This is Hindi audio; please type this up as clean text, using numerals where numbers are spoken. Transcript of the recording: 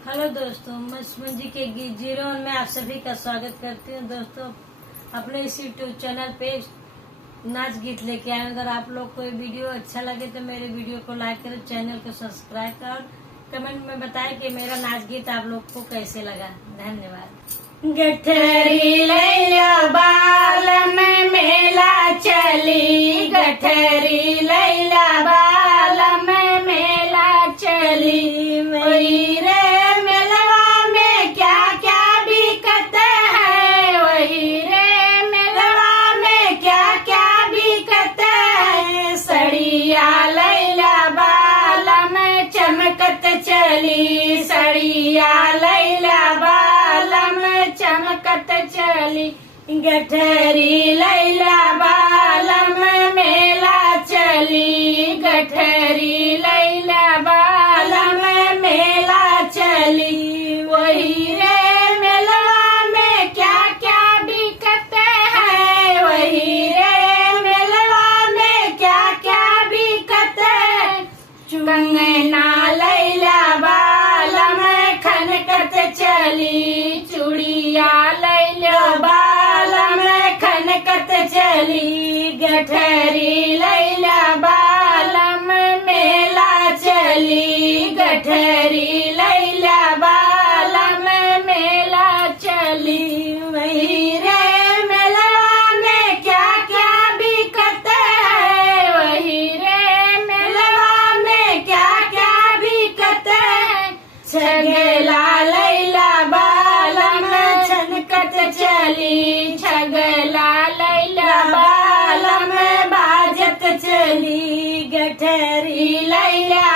हेलो दोस्तों, मैं सुमन जी के गीत 01 में आप सभी का स्वागत करती हूँ। दोस्तों, अपने इस यूट्यूब चैनल पे नाच गीत लेके आए। अगर आप लोग को ये वीडियो अच्छा लगे तो मेरे वीडियो को लाइक करें, चैनल को सब्सक्राइब करें और कमेंट में बताएं कि मेरा नाच गीत आप लोग को कैसे लगा। धन्यवाद। गठरी लैया बाल में मेला चली, गठरी लैया बाल में मेला चली। वही रे मेलवा में क्या क्या बिकत है, वही रे मेलवा में क्या क्या बिकत है। सड़िया लैया बाल में चमकत चली, सड़िया लैया बाल में चमकत चली। गठरी लैला बाल में मेला चली, गठरी लैला बाल में मेला चली। वही रे मेलवा में क्या क्या बिकत है, वही रे मेलवा में क्या क्या बिकत है। कंगना लैला बाल में खनकत चली, चूड़िया लैला बाल में खनकत चली। गठरी लैला बाल में मेला चली, गठरी लैला बाल में मेला चली। वही रे मेलवा में क्या क्या बिकत है, वही रे मेलवा में क्या क्या बिकत है। छगला लैला बाल में छनकत चली, छगला लैला बाल में बाजत चली। गठरी लैला